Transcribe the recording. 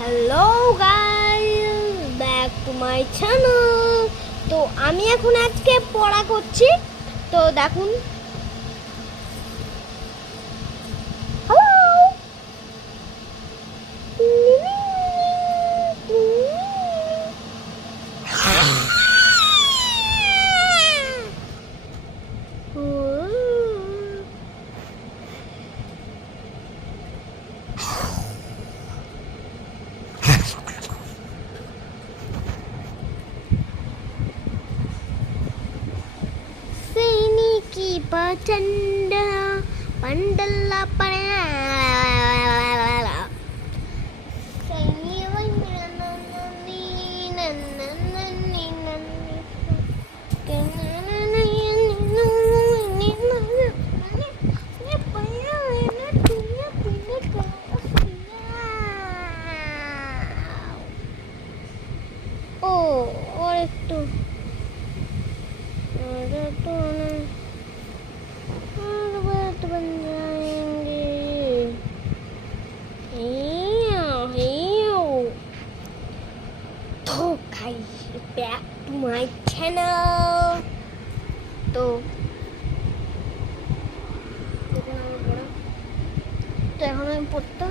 Hello guys, back to my channel. তো আমি এখন আজকে পড়া করছি। তো দেখুন, হ্যালো। सैनिकी प्रचंड पंडला ও और একটু बात बन जाएंगे। तो guys, back to my channel. तो এখন আমি পড়তে